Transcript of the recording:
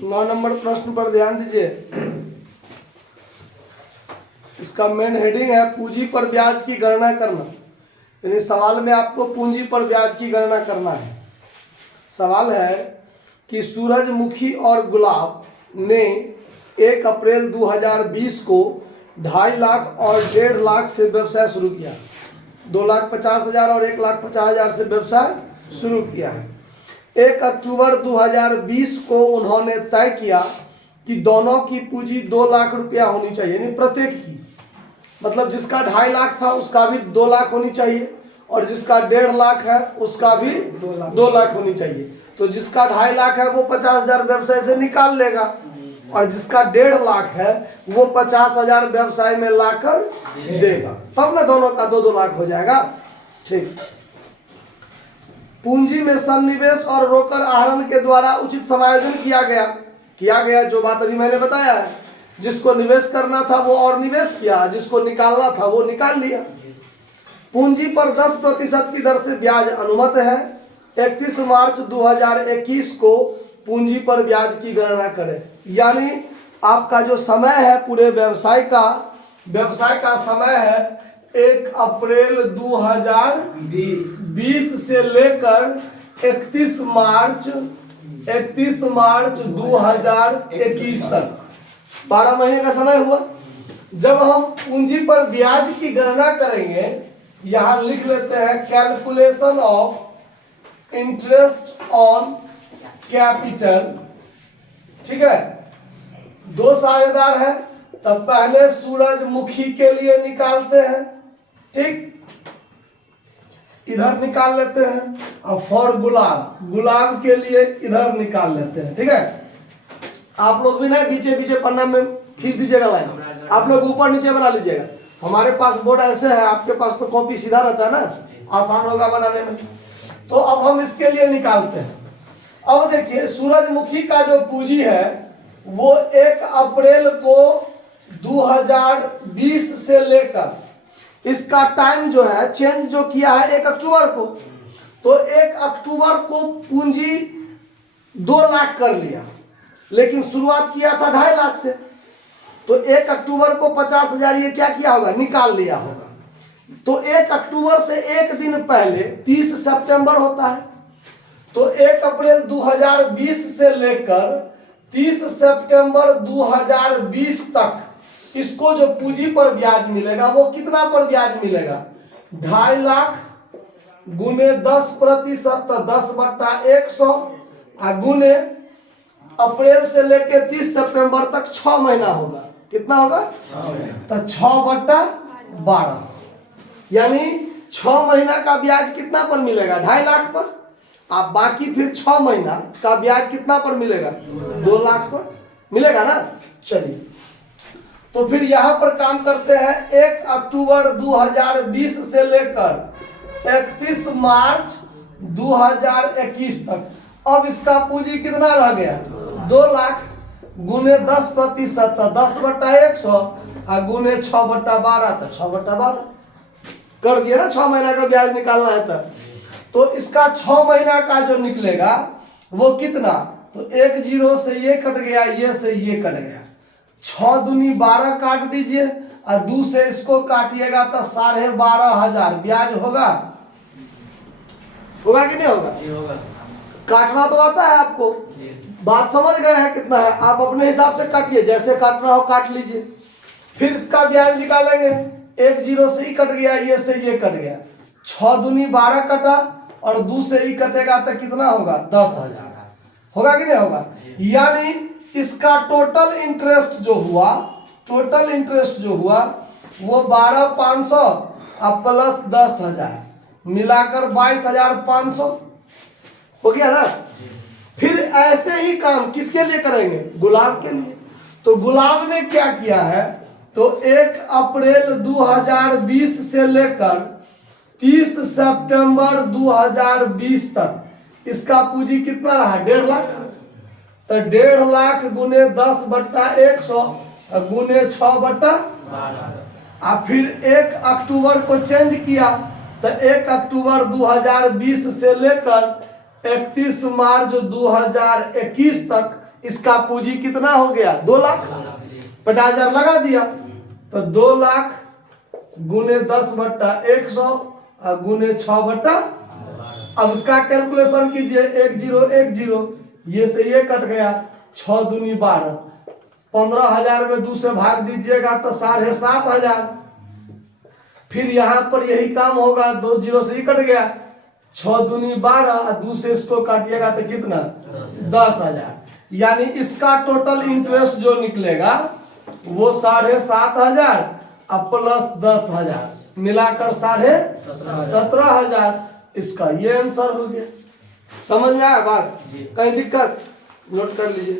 9 number प्रश्न पर ध्यान दीजिए। इसका मेन हेडिंग है पूंजी पर ब्याज की गणना करना। यानी सवाल में आपको पूंजी पर ब्याज की गणना करना है। सवाल है कि सूरजमुखी और गुलाब ने 1 अप्रैल 2020 को 2.5 लाख और 1.5 लाख से व्यवसाय शुरू किया। 2,50,000 और 1,50,000 से व्यवसाय शुरू किया है। 1 अक्टूबर 2020 को उन्होंने तय किया कि दोनों की पूंजी 2 लाख रुपया होनी चाहिए, यानी प्रत्येक की। मतलब जिसका 2.5 लाख था उसका भी 2 लाख होनी चाहिए और जिसका 1.5 लाख है उसका भी 2 लाख होनी चाहिए। तो जिसका 2.5 लाख है वो 50,000 व्यवसाय से निकाल लेगा और जिसका 1.5 लाख है वो 50,000 व्यवसाय में लाकर देगा, तब ना दोनों का 2-2 लाख हो जाएगा। ठीक। पूंजी में सन्निवेश और रोकड़ आहरण के द्वारा उचित समायोजन किया गया जो बात अभी मैंने बताया है। जिसको निवेश करना था वो और निवेश किया, जिसको निकालना था वो निकाल लिया। पूंजी पर 10% की दर से ब्याज अनुमत है। 31 मार्च 2021 को पूंजी पर ब्याज की गणना करें। यानी आपका जो समय है पूरे व्यवसाय का समय है 1 अप्रैल 2020 से लेकर 31 मार्च 2021 तक 12 महीने का समय हुआ। जब हम पूंजी पर ब्याज की गणना करेंगे, यहां लिख लेते हैं calculation of interest on capital. ठीक है, 2 साझेदार है तब पहले सूरजमुखी के लिए निकालते हैं। ठीक, इधर निकाल लेते हैं और फॉर गुलाब के लिए इधर निकाल लेते हैं। ठीक है, आप लोग भी ना पीछे पन्ना में खींच दीजिएगा लाइन, आप लोग ऊपर नीचे बना लीजिएगा। हमारे पास बोर्ड ऐसे है, आपके पास तो कॉपी सीधा रहता है ना, आसान होगा बनाने में। तो अब हम इसके लिए निकालते हैं। अब देखिए सूरजमुखी का जो पूंजी है वो 1 अप्रैल को 2020 से लेकर इसका टाइम जो है चेंज जो किया है 1 अक्टूबर को। तो 1 अक्टूबर को पूंजी 2 लाख कर लिया, लेकिन शुरुआत किया था 2.5 लाख से। तो 1 अक्टूबर को 50,000 ये क्या किया होगा, निकाल लिया होगा। तो 1 अक्टूबर से एक दिन पहले 30 सितंबर होता है। तो 1 अप्रैल 2020 से लेकर 30 सितंबर 2020 तक इसको जो पूंजी पर ब्याज मिलेगा वो कितना पर ब्याज मिलेगा, 2.5 लाख गुने 10% तो 10/100 गुने अप्रैल से लेकर 30 सितंबर तक 6 महीना होगा। कितना होगा, तो 6/12, यानी 6 महीना का ब्याज कितना पर मिलेगा, 2.5 लाख पर। आप बाकी फिर 6 महीना का ब्याज कितना पर मिलेगा, 2 लाख पर मिलेगा ना। चलिए तो फिर यहां पर काम करते हैं। 1 अक्टूबर 2020 से लेकर 31 मार्च 2021 तक अब इसका पूंजी कितना रह गया, 2 लाख गुने 10% तो 10/100 गुने 6/12 तो 6/12 कर दिया ना। 6 महीना का ब्याज निकालना है तब। तो इसका 6 महीना का जो निकलेगा वो कितना, तो 1 0 से ये कट गया, ये से ये कट गया, 6 दूनी 12 काट दीजिए और 2 से इसको काटिएगा तो 12,500 ब्याज होगा कि नहीं होगा? काटना तो आता है आपको, बात समझ गए हैं कितना है, आप अपने हिसाब से काटिए, जैसे काटना हो काट लीजिए। फिर इसका ब्याज निकालेंगे, 1 0 से ही कट गया, ये से ये कट गया, 6 दूनी 12 कटा और 2 से ही कटेगा तो कितना होगा, 10,000 होगा कि नहीं होगा। यानी इसका टोटल इंटरेस्ट जो हुआ वो 12,500 और प्लस 10,000 मिलाकर 22,500 हो गया ना। फिर ऐसे ही काम किसके लिए करेंगे, गुलाब के लिए। तो गुलाब ने क्या किया है, तो 1 अप्रैल 2020 से लेकर 30 सितंबर 2020 तक इसका पूंजी कितना रहा, 1.5 लाख। तो 1.5 लाख गुने 10/100 गुने 6/12। फिर 1 अक्टूबर को चेंज किया तो 1 अक्टूबर 2020 से लेकर 31 मार्च 2021 तक इसका पूंजी कितना हो गया 2 लाख, 50,000 लगा दिया तो 2 लाख गुने 10/100 और गुने 6/। अब इसका कैलकुलेशन कीजिए 1010, ये से ये कट गया, 6 दूनी 12, 15,000 में 2 से भाग दीजिएगा तो 7,500। फिर यहाँ पर यही काम होगा, 2 0 से ही कट गया, 6 दूनी 12 और 2 से इसको काटिएगा तो कितना 10,000। यानी इसका टोटल इंटरेस्ट जो निकलेगा वो 7,500 और प्लस 10,000 मिलाकर 17,500। इसका ये आंसर हो गया। समझ में आया बात? कहीं दिक्कत नोट कर लीजिए।